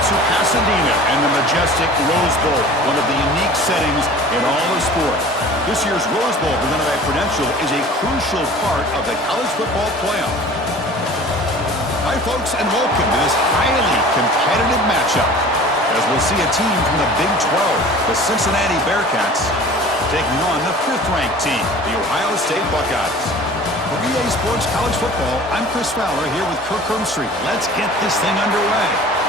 to Pasadena and the majestic Rose Bowl, one of the unique settings in all of sport. This year's Rose Bowl, presented by Prudential, is a crucial part of the college football playoff. Hi, folks, and welcome to this highly competitive matchup, as we'll see a team from the Big 12, the Cincinnati Bearcats, taking on the 5th-ranked team, the Ohio State Buckeyes. For EA Sports College Football, I'm Chris Fowler here with Kirk Herbstreit. Let's get this thing underway.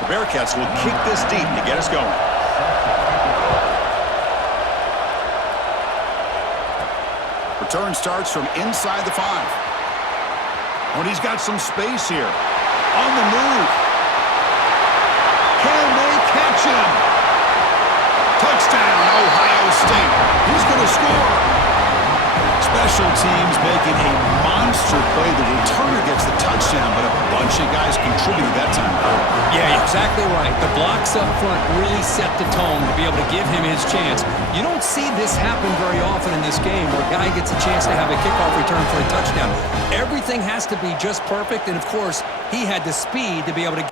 The Bearcats will kick this deep to get us going. Return starts from inside the 5. When he's got some space here. On the move. Can they catch him? Touchdown, Ohio State. He's going to score. Special teams making a monster play. The returner gets the touchdown, but a bunch of guys contributed that time. Yeah, exactly right. The blocks up front really set the tone to be able to give him his chance. You don't see this happen very often in this game where a guy gets a chance to have a kickoff return for a touchdown. Everything has to be just perfect, and of course, he had the speed to be able to...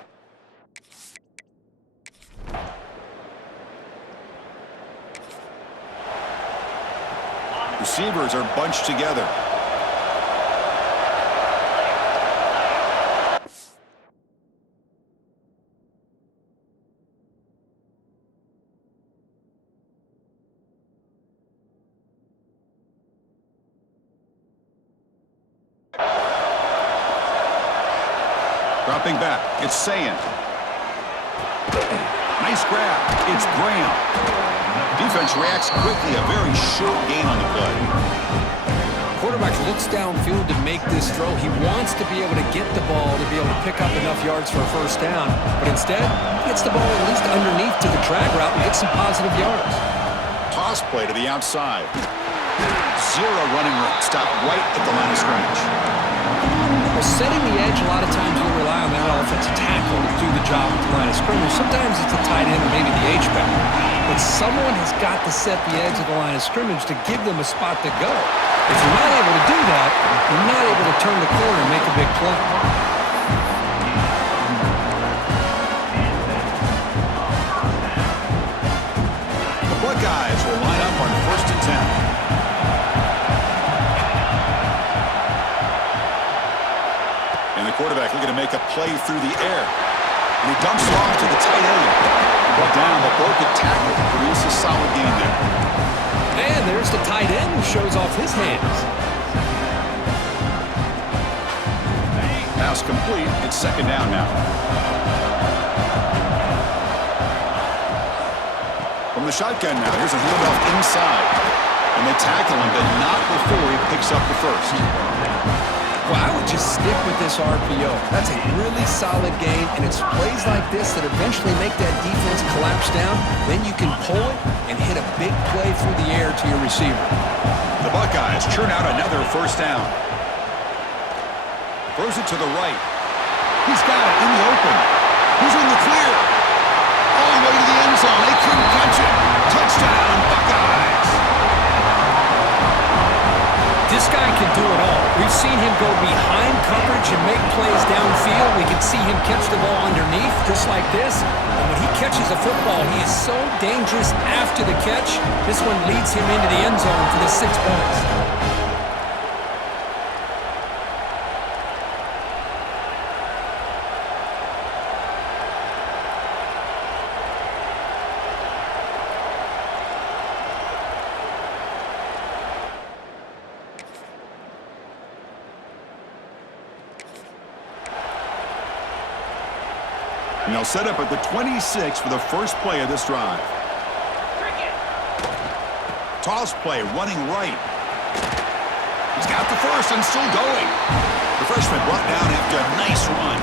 Receivers are bunched together. Dropping back, it's Sayin. Nice grab, it's Graham. Defense reacts quickly, a very short gain on the play. Quarterback looks downfield to make this throw. He wants to be able to get the ball to be able to pick up enough yards for a first down, but instead, he gets the ball at least underneath to the drag route and gets some positive yards. Toss play to the outside. Zero running room, stopped right at the line of scrimmage. Well, setting the edge, a lot of times you'll rely on that offensive tackle to do the job at the line of scrimmage. Sometimes it's the tight end or maybe the H-back. But someone has got to set the edge of the line of scrimmage to give them a spot to go. If you're not able to do that, you're not able to turn the corner and make a big play. The Buckeyes will line up on 1st and 10. And the quarterback looking to make a play through the air. And he dumps it off to the tight end. Brought down, but broken tackle to produce a solid gain there. And there's the tight end who shows off his hands. Pass complete. It's 2nd down now. From the shotgun now, here's a handoff inside. And they tackle him, but not before he picks up the first. Well, I would just stick with this RPO. That's a really solid game, and it's plays like this that eventually make that defense collapse down. Then you can pull it and hit a big play through the air to your receiver. The Buckeyes churn out another first down. Throws it to the right. He's got it in the open. He's in the clear. All the way to the end zone. They couldn't catch it. Touchdown, Buckeyes. This guy can do it all. We've seen him go behind coverage and make plays downfield. We can see him catch the ball underneath, just like this. And when he catches a football, he is so dangerous after the catch. This one leads him into the end zone for the 6 points. And they'll set up at the 26 for the first play of this drive. Toss play, running right. He's got the first and still going. The freshman brought down after a nice run.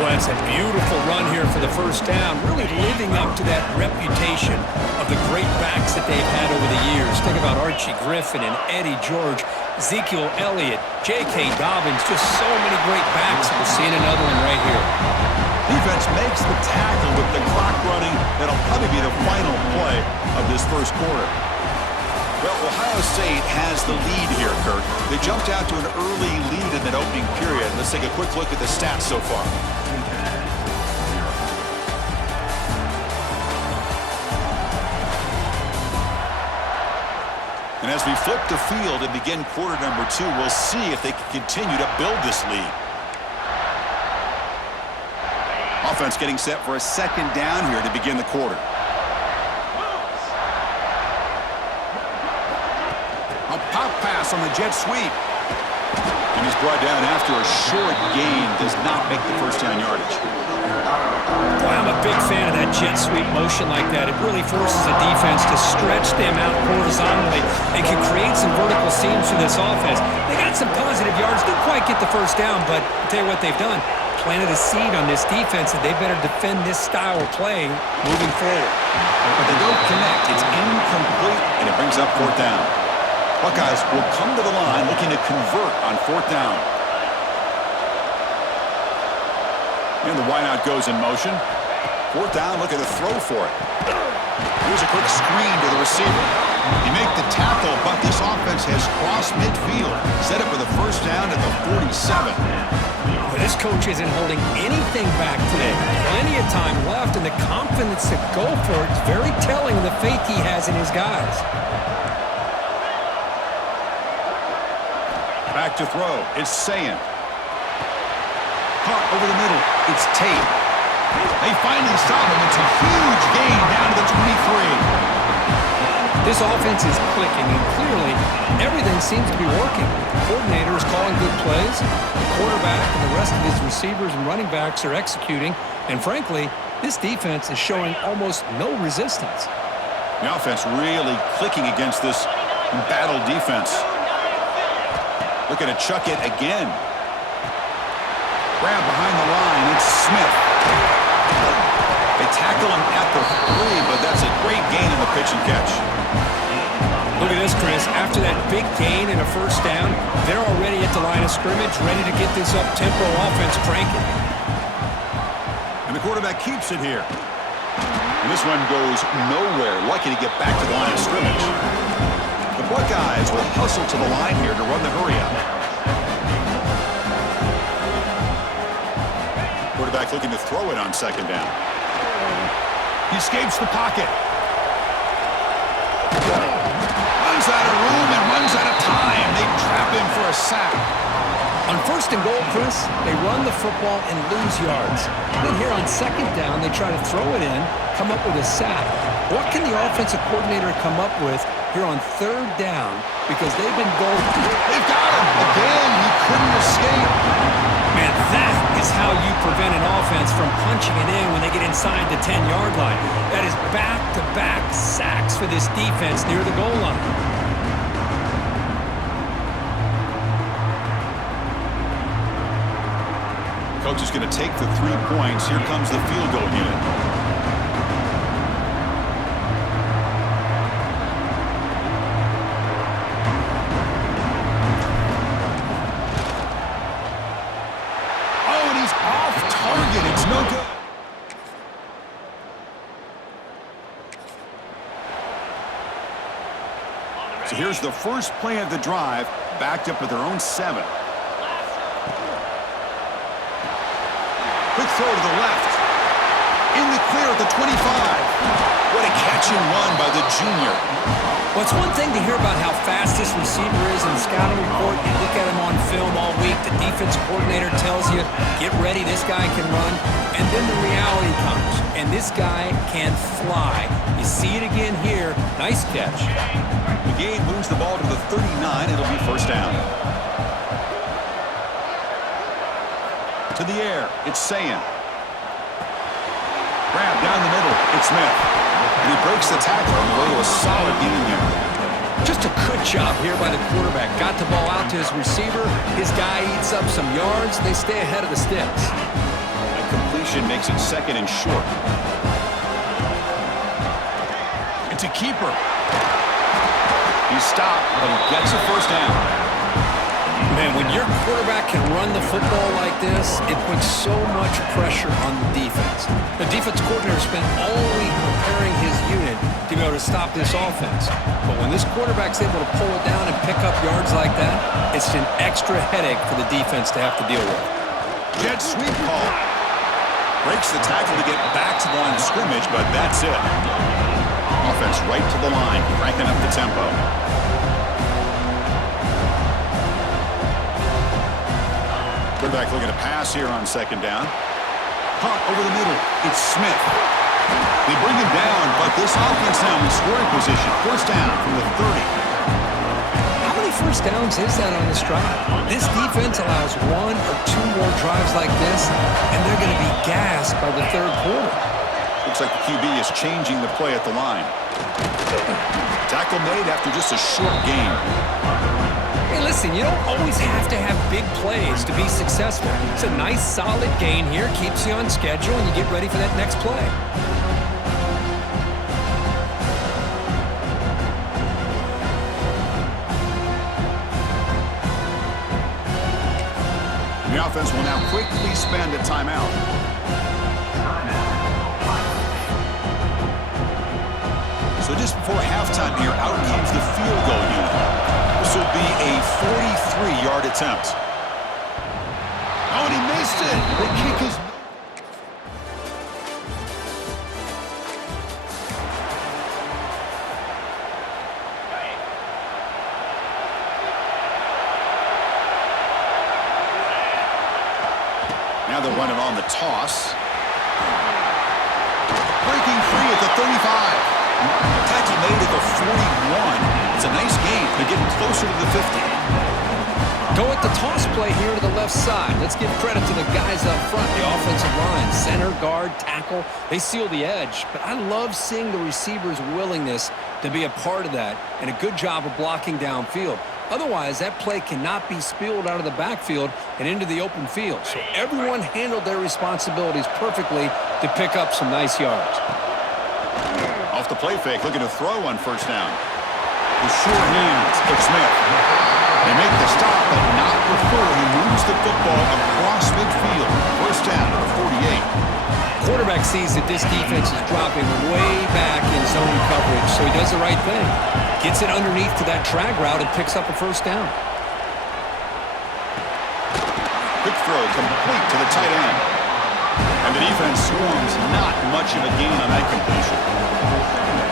Well, that's a beautiful run here for the first down, really living up to that reputation of the great backs that they've had over the years. Think about Archie Griffin and Eddie George, Ezekiel Elliott, J.K. Dobbins, just so many great backs. We're seeing another one right here. Defense makes the tackle with the clock running. That'll probably be the final play of this first quarter. Well, Ohio State has the lead here, Kirk. They jumped out to an early lead in that opening period. Let's take a quick look at the stats so far. And as we flip the field and begin quarter number 2, we'll see if they can continue to build this lead. Offense getting set for a second down here to begin the quarter. A pop pass on the jet sweep. And he's brought down after a short gain. Does not make the first down yardage. Boy, I'm a big fan of that jet sweep motion like that. It really forces a defense to stretch them out horizontally and can create some vertical seams for this offense. They got some positive yards. Didn't quite get the first down, but I'll tell you what they've done. Planted a seed on this defense that they better defend this style of play moving forward. But they don't connect. It's incomplete, and it brings up fourth down. Buckeyes will come to the line looking to convert on fourth down. And the wideout goes in motion. Fourth down, look at the throw for it. Here's a quick screen to the receiver. You make the tackle, but this offense has crossed midfield. Set up with a first down at the 47. Well, this coach isn't holding anything back today. Plenty of time left, and the confidence to go for it is very telling of the faith he has in his guys. Back to throw. It's Sayin. Caught over the middle. It's Tate. They finally stop him. It's a huge gain down to the 23. This offense is clicking, and clearly everything seems to be working. The coordinator is calling good plays. The quarterback and the rest of his receivers and running backs are executing. And frankly, this defense is showing almost no resistance. The offense really clicking against this embattled defense. Looking to chuck it again. Grab behind the line. It's Smith. They tackle him at the 3, but that's a great gain in the pitch and catch. Look at this, Chris. After that big gain and a first down, they're already at the line of scrimmage, ready to get this up-tempo offense cranking. And the quarterback keeps it here. And this one goes nowhere. Lucky to get back to the line of scrimmage. The Buckeyes will hustle to the line here to run the hurry-up. Quarterback looking to throw it on second down. He escapes the pocket. Runs out of room and runs out of time. They trap him for a sack. On first and goal, Chris, they run the football and lose yards. Then here on second down, they try to throw it in, come up with a sack. What can the offensive coordinator come up with here on third down? Because they've been going. They've got him. Again, he couldn't escape. Man, that is how you prevent an offense from punching it in when they get inside the 10-yard line. That is back-to-back sacks for this defense near the goal line. Coach is going to take the 3 points. Here comes the field goal unit. It's no good. So here's the first play of the drive, backed up at their own 7. Quick throw to the left. In the clear at the 25. What a catch and run by the junior. Well, it's one thing to hear about how fast this receiver is in the scouting report. You look at him on film all week. The defense coordinator tells you, get ready, this guy can run. And then the reality comes, and this guy can fly. You see it again here. Nice catch. The game moves the ball to the 39. It'll be first down. To the air. It's Sayin. Grab down the middle. It's Smith. And he breaks the tackle on the way to a solid gain there. Just a good job here by the quarterback. Got the ball out to his receiver. His guy eats up some yards. They stay ahead of the sticks. A action makes it second and short. It's a keeper. He's stopped, but he gets a first down. Man, when your quarterback can run the football like this, it puts so much pressure on the defense. The defense coordinator spent all week preparing his unit to be able to stop this offense. But when this quarterback's able to pull it down and pick up yards like that, it's an extra headache for the defense to have to deal with. Jet sweep call. Breaks the tackle to get back to the line of scrimmage, but that's it. Offense right to the line, cranking up the tempo. Quarterback looking to pass here on second down. Punt over the middle. It's Smith. They bring him down, but this offense now in the scoring position. First down from the 30. How many first downs is that on this drive? This defense allows one or two more drives like this, and they're going to be gassed by the third quarter. Looks like the QB is changing the play at the line. Tackle made after just a short gain. Hey, listen, you don't always have to have big plays to be successful. It's a nice, solid gain here, keeps you on schedule, and you get ready for that next play. The offense will now quickly spend a timeout. So just before halftime here, out comes the field goal unit. This will be a 43-yard attempt. Oh, and he missed it. The kick is... Now they'll run it on the toss. Breaking free at the 35. Tackle made at the 41. It's a nice gain. They're getting closer to the 50. Go at the toss play here to the left side. Let's give credit to the guys up front, the offensive line, center, guard, tackle. They seal the edge. But I love seeing the receiver's willingness to be a part of that and a good job of blocking downfield. Otherwise, that play cannot be spilled out of the backfield and into the open field. So everyone handled their responsibilities perfectly to pick up some nice yards. Off the play fake, looking to throw on first down. With sure hands, it's Smith. They make the stop, but not before he moves the football across midfield. First down to the 48. Quarterback sees that this defense is dropping way back in zone coverage, so he does the right thing. Gets it underneath to that drag route and picks up a first down. Quick throw complete to the tight end. And the defense swarms not much of a gain on that completion.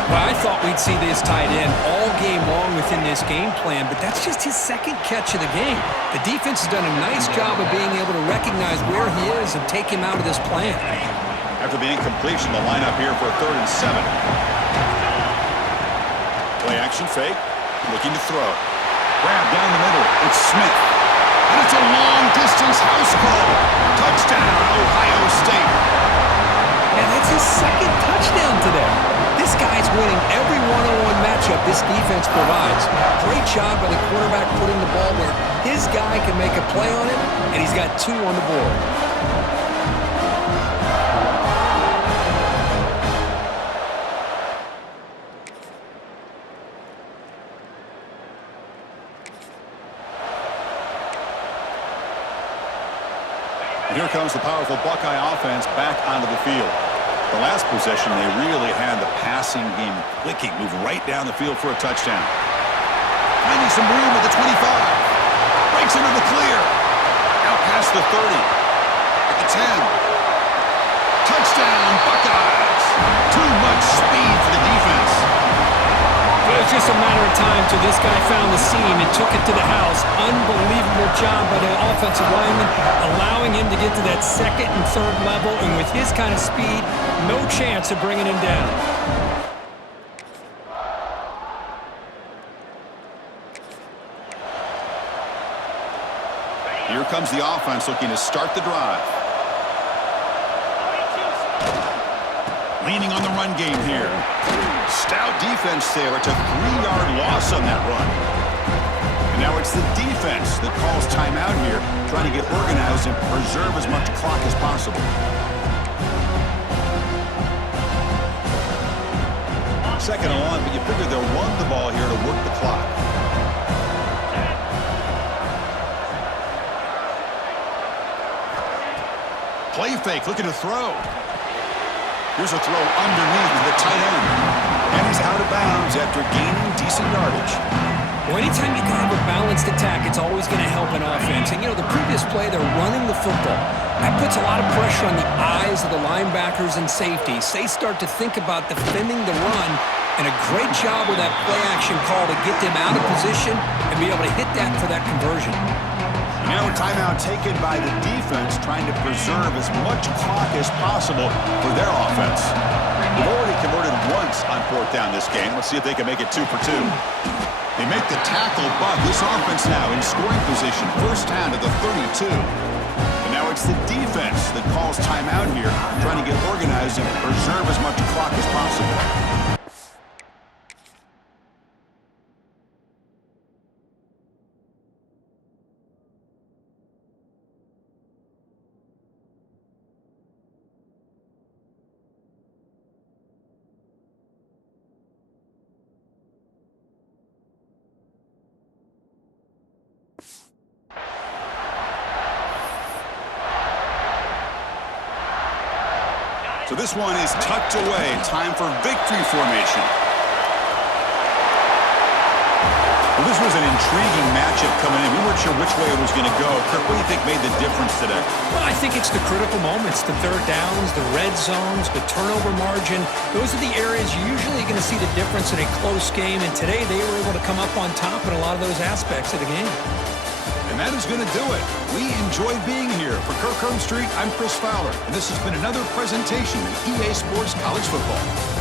Well, I thought we'd see this tight end all game long within this game plan, but that's just his second catch of the game. The defense has done a nice job of being able to recognize where he is and take him out of this plan. After the incompletion, the lineup here for a 3rd and 7. Play action fake, looking to throw. Grab down the middle, it's Smith. And it's a long-distance house call. Touchdown, Ohio State. And that's his second touchdown today. This guy's winning every one-on-one matchup this defense provides. Great job by the quarterback putting the ball where his guy can make a play on it, and he's got 2 on the board. Here comes the powerful Buckeye offense back onto the field. The last possession, they really had the passing game clicking, move right down the field for a touchdown. Finding some room at the 25. Breaks into the clear. Out past the 30. At the 10. Touchdown, Buckeyes. Too much speed for the defense. It was just a matter of time till this guy found the seam and took it to the house. Unbelievable job by the offensive lineman, allowing him to get to that 2nd and 3rd level, and with his kind of speed, no chance of bringing him down. Here comes the offense looking to start the drive. Leaning on the run game here. Stout defense there. It's a 3-yard loss on that run. And now it's the defense that calls timeout here, trying to get organized and preserve as much clock as possible. second and long, but you figure they'll run the ball here to work the clock. Play fake, looking to throw. Here's a throw underneath the tight end. And he's out of bounds after gaining decent yardage. Well, anytime you can have a balanced attack, it's always going to help an offense. And, the previous play, they're running the football. That puts a lot of pressure on the eyes of the linebackers and safeties. They start to think about defending the run, and a great job with that play-action call to get them out of position and be able to hit that for that conversion. Now a timeout taken by the defense, trying to preserve as much clock as possible for their offense. They've already converted once on fourth down this game. Let's see if they can make it 2 for 2. They make the tackle, but this offense now in scoring position. First down to the 32. And now it's the defense that calls timeout here, trying to get organized and preserve as much clock as possible. So this one is tucked away. Time for victory formation. Well, this was an intriguing matchup coming in. We weren't sure which way it was going to go. Kirk, what do you think made the difference today? Well, I think it's the critical moments, the third downs, the red zones, the turnover margin. Those are the areas you're usually going to see the difference in a close game. And today they were able to come up on top in a lot of those aspects of the game. And that is going to do it. We enjoyed being here. For Kirk Herbstreit, I'm Chris Fowler, and this has been another presentation of EA Sports College Football.